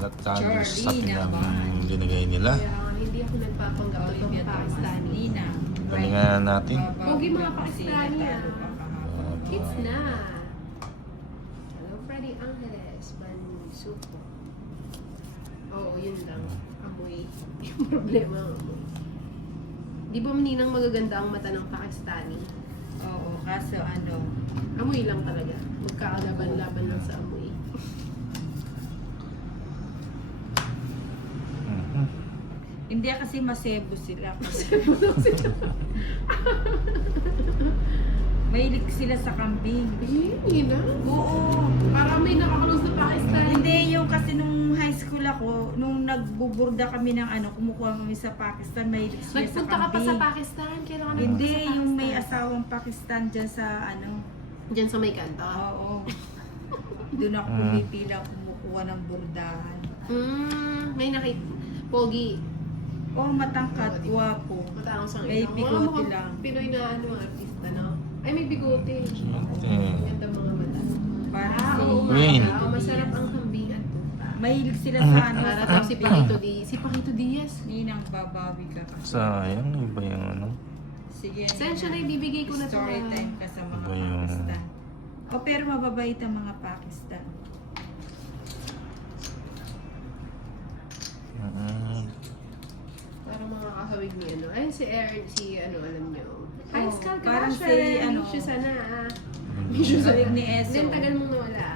Charlie sa naman. binigay nila. Kaya hindi ako nagpapanggap Oh, ng yung Pakistani. Nina. Galingan natin. Pogi mga Pakistani Uh, It's na. Hello, Freddy Angeles. Mansuko. Oo, yun lang. Amoy. Yung problema ang amoy. Di ba maninang magaganda ang mata ng Pakistani? Oo, kaso ano, Amoy lang talaga. Magkakalaban-laban lang sa amoy. mhm. hindi kasi masebo sila. Mahilig sila sa kambing. Yun na. Oo. Parang may nakakalose na Pakistani. Hindi, yung kasi nung high school ako, nung nagbuburda kami ng ano, kumukuha kami sa Pakistan, mahilig sila sa Nagpunta ka pa kambing. sa Pakistan? Kailan ka Hindi, nagpunta sa yung may Pakistan? asawang Pakistan dyan sa ano. Diyan sa may kanto? Oo. Doon ako pumipila, kumukuha ng burdahan. May nakita. Pogi. Oh, matangkad, guwapo. Matangos ang May ilong. bigote mukhang lang. Pinoy na ano, artista, no? Ay, may bigote. Bigote. Ganda mga mata. Parang si Oo, Wayne. nga. Masarap ang kambing at tuta. Mahilig sila sa ano, Para sa daw si kambing. Paquito Diaz. Si Paquito Diaz. Ninang babawi ka kasi. Sayang, iba yung ano. Sige. Saan siya na ibibigay ko na to? Story time ka sa mga Iba yung- Pakistan. O pero mababait ang mga Pakistan. Para mga kahawig ni ano. Ayun si Aaron, si ano, alam niyo. High Oh, school ka parang ba si, ano, Miss you sana. Miss you Kabig ni Eso. Then tagal mong nawala.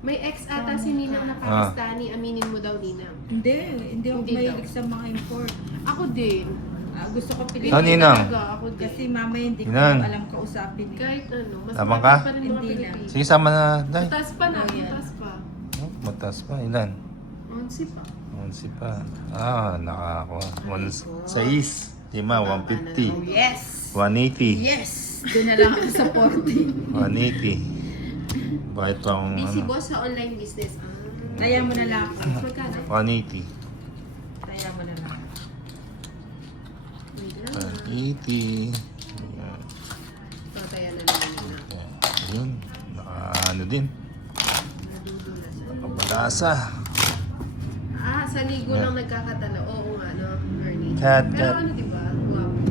May ex ata si Ninang na Pakistani. Aminin mo daw, Ninang. Hindi ako Hindi mahilig daw. sa mga import. Ako din. Gusto ko Ah, Pilipino. Ninang. Talaga, ako din. Kasi mamaya hindi ko Ninang. alam kausapin. Kahit ano, mas Tama mataas ka? pa rin mga Hindi na. Pilipino. Sige, sama na, Day. Mataas pa na, Oh, yan. mataas pa. Oh, mataas pa. Ilan? 11 pa. 11 pa. Nakakuha. 1.6. Lima, 150. Oh, yes! 180. Yes! Doon na lang ako sa 40. 180. Bakit pang Busy ano? boss sa online business. Kaya mo na lang ako. Magkano? 180. Kaya mo na lang. Wait lang. 180. Ayan. Tataya na naman na. Ayun. Ano din. Nadudulas. Nakabalasa. Sa ligo Yeah. lang nagkakatalo. Oo nga, no, Ernie. Cat, Pero cat. ano, diba? Guwapo.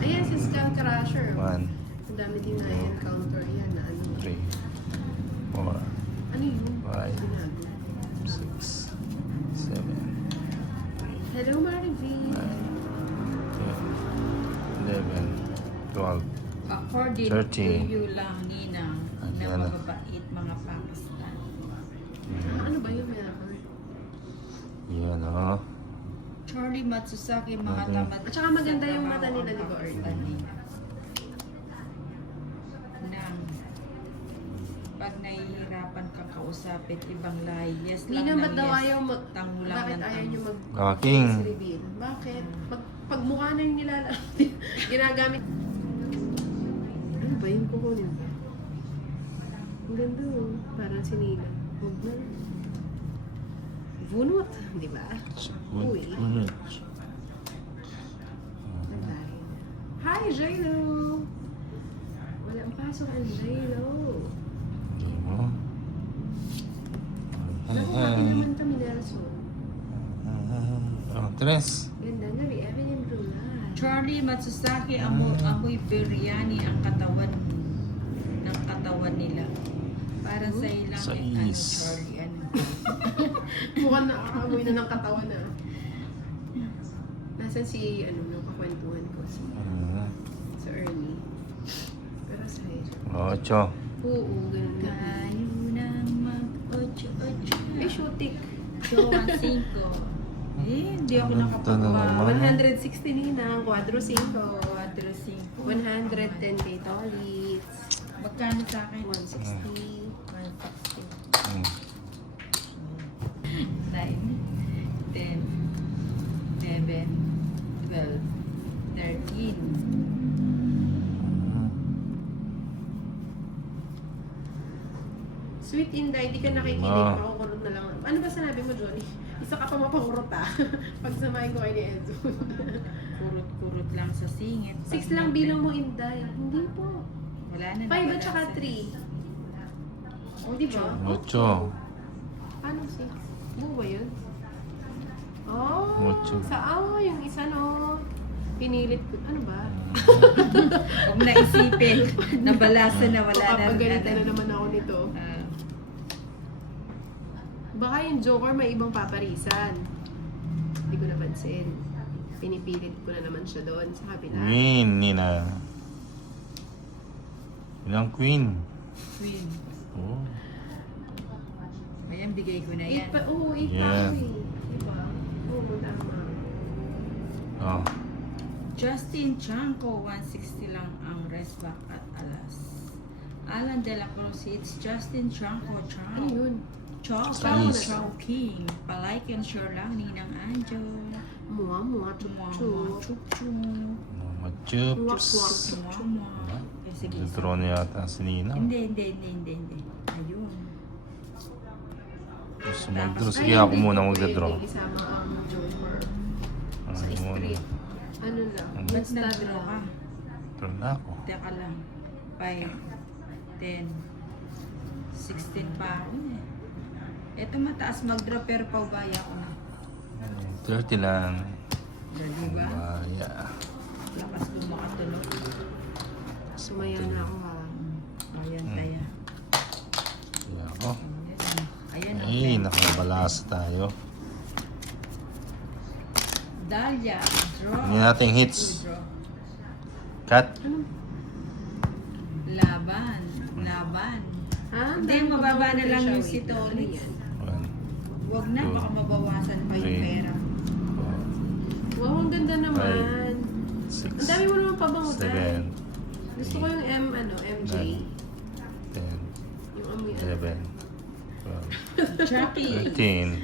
Ayan, si Scam Crusher. 1, Ang dami din na encounter. Ayan na ano. 3, 4, Ano yun? 5, Binago. 6, 7, Hello, Marivi. 11, 12. According 13. to you lang, Ninang, na Ayan na. mababait mga Pakistan. Ano ba yun? Meron. Yan o. Charlie Matsusaki, mga Okay. tamad. At saka maganda yung mata nila, di ba, Ernie? Nang pag nahihirapan ka kausapin ibang lahi, yes lang Ninang, ng ba't daw yes. ayaw mag... Tango lang Bakit ng ayaw tango. nyo mag... Aking. face reveal? Bakit? Pag mukha na yung nilalapit, ginagamit. Ano ba yung kukunin ba? Ang ganda oh. Parang sinila. Huwag na. Bunot. Di ba? Uy. Hi, Jaylo! Walang pasok ang Jaylo. Hindi mo. Nakuha ko naman kami, Nelson. Tres. Ganda na, may Evelyn Brulay. Charlie Matsusaki, amoy biryani ang katawan nila. Para sa ilang Sa ano, is. Charlie, ano. Mukhang nakakamoy na ng katawan na. Nasaan si, ano, nung kakwentuhan ko, si Ernie. Pero sa 8. Oo, ganun nga. Tayo nang mag-ocho-ocho. Ay, shootik. Joan 5. Hindi ako Ano nakapagawa. naman? 160 Ninang, 4-5. 4-5. 110 kay Tolitz. Magkano sa akin? 160. 9, 10, 11, 12, 13. Sweet Inday, di ka nakikinig, Ah. makukurot na lang. Ano ba sinabi mo, Johnny? Isa ka pa mapakurot Pag samahin ko kay ni Enzo. Kurot-kurot lang sa singit. 6 lang bilang mo, Inday. Hindi po. Wala na. 5 at saka 3. O, di ba? 8. Paano si? Buo ba yun? Oh, Ocho. yung isa no. Pinilit ko. Ano ba? Huwag na isipin. Nabalasan na wala na. Papagalitan na naman ako nito. Ah, Baka yung Joker may ibang paparisan. Hindi ko napansin. Pinipilit ko na naman siya doon sa kabila. Queen, Nina. Ilang queen? Queen. Oh. Ayan, bigay ko na yan. Oo, Yeah. Diba? Oo, tama. Oh. Justin Chanco, 160 lang ang rest back at alas. Alan De La Cruz, it's Justin Chanco, Chow. Ano yun? Chow, Please. Chow King. Palike and share lang, Ninang Anjo. Mua, chup-chup. Chup-chup. Mga Mwak, chups. mwak, chup-chup. Okay, sige. Nagdraw na yata si Nina. Hindi. Ayun. Gusto mag-draw. Sige, ako muna mag-draw. Hindi isama ang Joker. Ano Sa muna? street. Ano lang? Ba't Basta nag-draw ka? Draw na ako. Teka lang. 5, 10, 16 pa ako eh. Ito mataas mag-draw pero paubaya ko na. 30 lang. Diba? Baya. Lakas lumakatunog. Sumaya na ako ha. Ayan, taya. Kaya ako. Ayan, Ay, nakabalasa tayo. Dahlia, draw. Hindi natin hits. Draw. Cut. Laban. Ha? Hindi, Dahil mababa na lang yung siya, si wait lang. Tony. Ano yan? 1, Huwag na, baka mabawasan pa yung Three. pera. 4, Wow, ang ganda naman. 6, Ang dami mo naman pabangutan. 7, Gusto ko yung MJ. 10, Yung amoy 11, 12, Chucky. 13.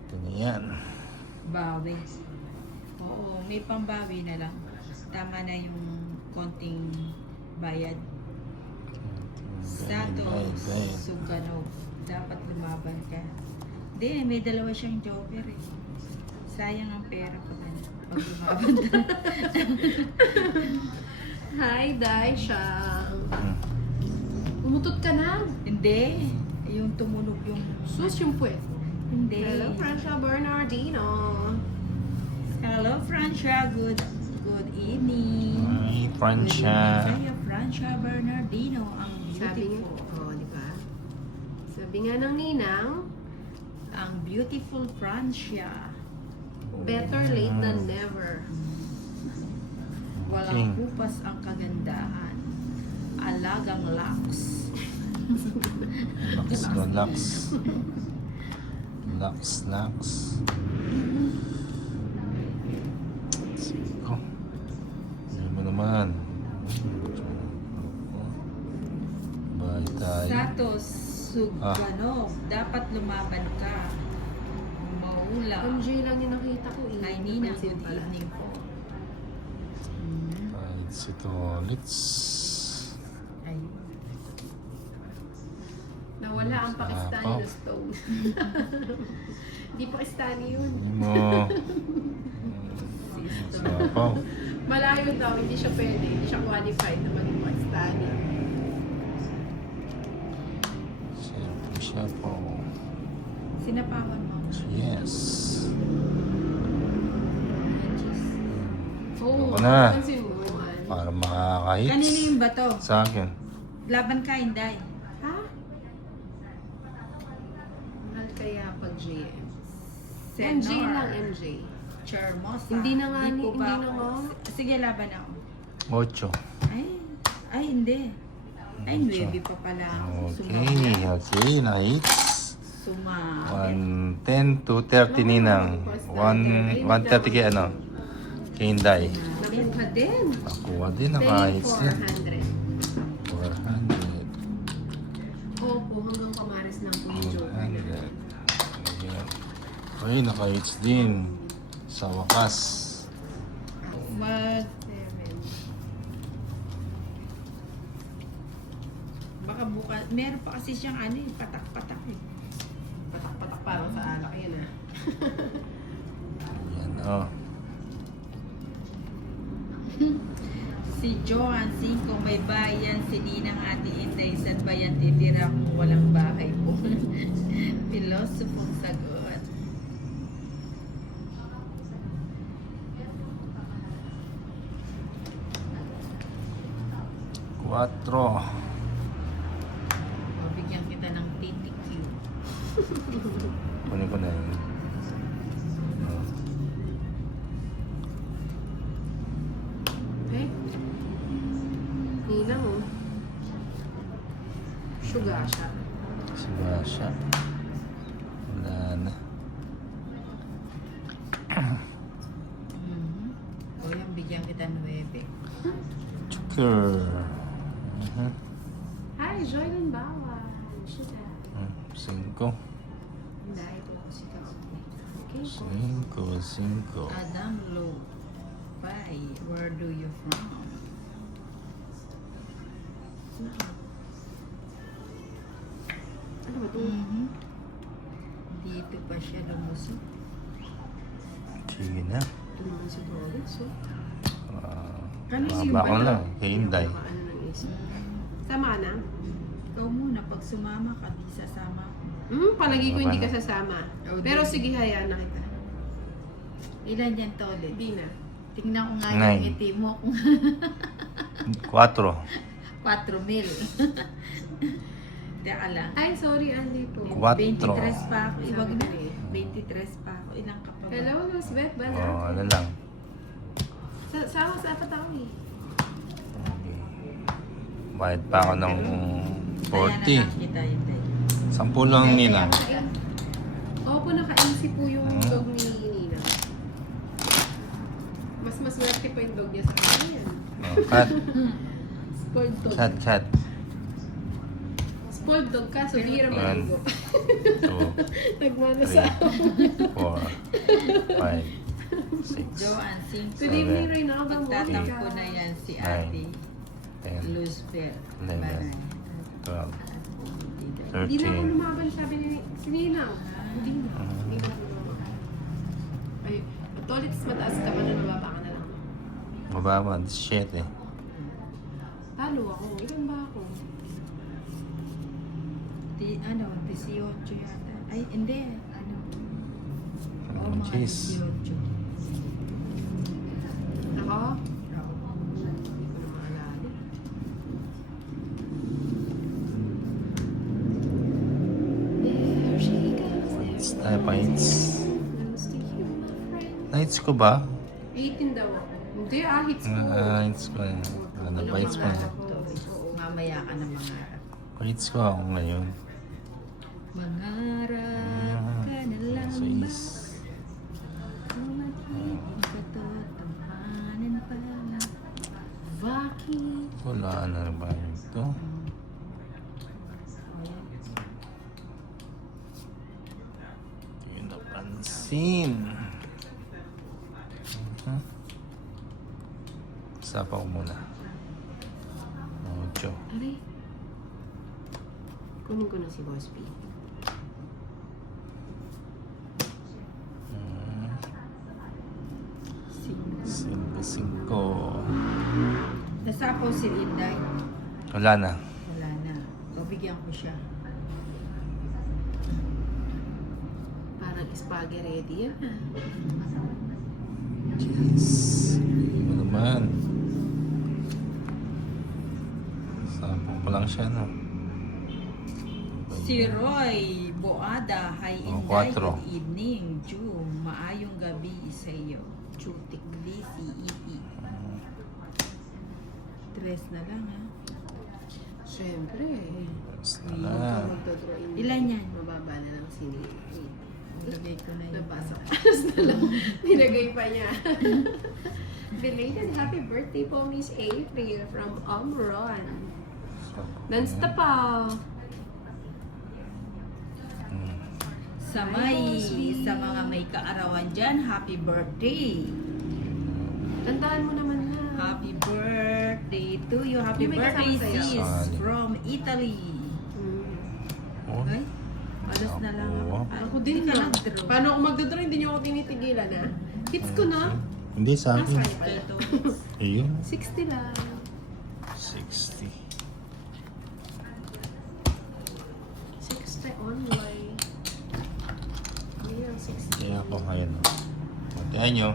Ito na yan. Bawi. Oo, may pambawi na lang. Tama na yung konting bayad. Santos, Suganov. Dapat lumaban ka. Hindi, may dalawa siyang joker eh. Sayang ang pera ko na. Pag lumaban ka. Hi, Daisha. Umutot ka na. Hindi. Yung tumunog yung... Sus yung puwet. Hindi. Hello, Francia Bernardino. Hello, Francia. Good evening. Ay, Francia. Kaya Francia Bernardino, ang Sabi nga, beautiful. di ba? Sabi nga ng ninang, Ang beautiful Francia. better late than never. Walang kupas ang kagandahan. Alagang laks. Relax. Sige ko. Hindi mo naman. Bye tayo. Satos Suganov, dapat lumaban ka. Maula. MJ lang yung nakita ko. Ay, Nina, Napansin good pala. evening po. Bye, Sitolits. Ayun. Nawala ang Pakistani Sapaw. na stone. Di Pakistani yun. Hindi mo. Sister. Sapaw. Malayo daw, hindi siya pwede. Hindi siya qualified na maging Pakistani. Siyempre siya po. Sinapawan mo. Yes. Edges. Oo, Ako na. pansin mo. Para makakahits. Kanino yung bato? Sa akin. Laban ka, Inday. Ha? Mahal kaya pag GM. MJ lang, MJ. Charmosa. Hindi na nga Di ni- po ba hindi na ako? nga. Sige, laban ako. 8. Ay, hindi. Ay, 9 pa pala ako. Okay, na-hits. Sumabit. 110 to 30 ninang. 130 kay ano? Kay Inday. Nakuha din. Nakuha din, nakahits din. 400. 400. Opo, hanggang kamares lang po yung joke. 400. Ayan. Ay, nakahits din. Sa wakas. Mag... 7. Baka bukas... Meron pa kasi siyang ano eh, patak-patak eh. Patak-patak parang sa alak yan ah. Ayan, oh. Si Joan, 5, may bayan, si Ninang Ate Inday, saan ba yan titira kung walang bahay po? Pilosopong sagot. Quatro. O, bigyan kita ng TTQ. Kunin ko na yun. Eh? Ninang oh. Sugar siya. Siya siya. Wala na. O, yung bigyan kita 9. Sugar. Hi, Joylyn Bawa. Sugar. 5. Dahil po si Kasi. Okay. 5. Adam Low. Bye. Where do you from? Ano ba ito? Dito pa siya lumusok. Sige na. Ito naman si Doris. So, Baba ko na lang. Kay Inday. ano ng isip. Sama na? Ikaw muna, pag sumama ka, di sasama ko. Palagi ko hindi ka sasama. Oh, Pero di. sige, hayaan na kita. Ilan yan to ulit? Di na. Tingnan ko nga 9. yung ngiti mo. 4. 4,000. Teka lang. Ay, sorry, Andy po. 23 pa ako. Iwag na. Sabi 23 pa ako. Ilang ka pa ba? Hello, Rosbeth ba na? Ano lang. Sama sa apat ako eh. Bayad pa ako ng Kaya na 40. lang kita yun tayo. 10 lang nila. Opo, naka-MC po yung dog ni Nina. Mas maswerte pa yung dog niya sa kanya. Cat. Spoiled dog. Cat. Spoiled dog ka, so di rin 1, maligo. 2, Nagmana sa 3, 4, 5, 6, Joanne, 5. Good evening, Reyna. Magtatampo na yan si Ate 10, Luzbel. 11, 12, Hindi na ako 13. lumaban, sabi ni si Ninang. Hindi na. Hindi na ako lumaban. Ay, toilet is mataas ka ba na nababa ka na lang? Mababa, 17. Talo ako. Ilan ba ako? 18 yata. Ay, hindi. Oh, mga jeez. 18. Ako? Oo. Hindi ko na maalala. There she goes, Points there tayo, points. goes to you, my friend. Nights ko ba? 18 daw ako. Hindi, hits ko. Nights ko eh. Ano, points mo eh. Oo. Mamaya ka na mangarap. Points ko ako ngayon. Mangarap ka na lang ba? 6. Kung magiging katotohanan pala. Bakit? Wala na ba ito? Hindi yun napansin. Sapa ko muna. 8. Aray. Kunin ko na si Boss P. Cinco. Nasapaw si Inday. Wala na. Wala na. Pabigyan ko siya. Parang spaghetti yan ah. Jeez. Ano naman? Sampo pa lang siya, no? Si Roy Boada, hi Oh, Inday, 4. good evening. Ju, maayong gabi sa iyo. Chutik. DCEE. 3 na lang ha. Siyempre. Wala. Ilan yan? Mababa na lang si Nina. Ilagay ko na yun. Napasok. Alas na lang. Nilagay pa niya. Belated happy birthday po, Miss April from Omron. Non-stop pa. Sa mga may kaarawan dyan, happy birthday. Tandaan mo naman na. Happy birthday to you. Happy May birthday kasama sa'yo. sis Sali. from Italy. Oh. Ay, alas na lang ako. Ako. Ako din Hindi ka na. nag-draw. Paano ako magdodraw? Hindi niyo ako tinitigilan na. Hits ko na. Hindi sa akin. Nasaan pala? Ayun. 60 lang. 60. 60 online. Hindi lang 60. Kaya ako, ayan o. Puntahan nyo.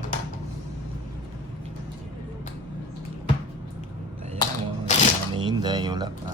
Kaya mo, hindi ako nahinday, wala pa.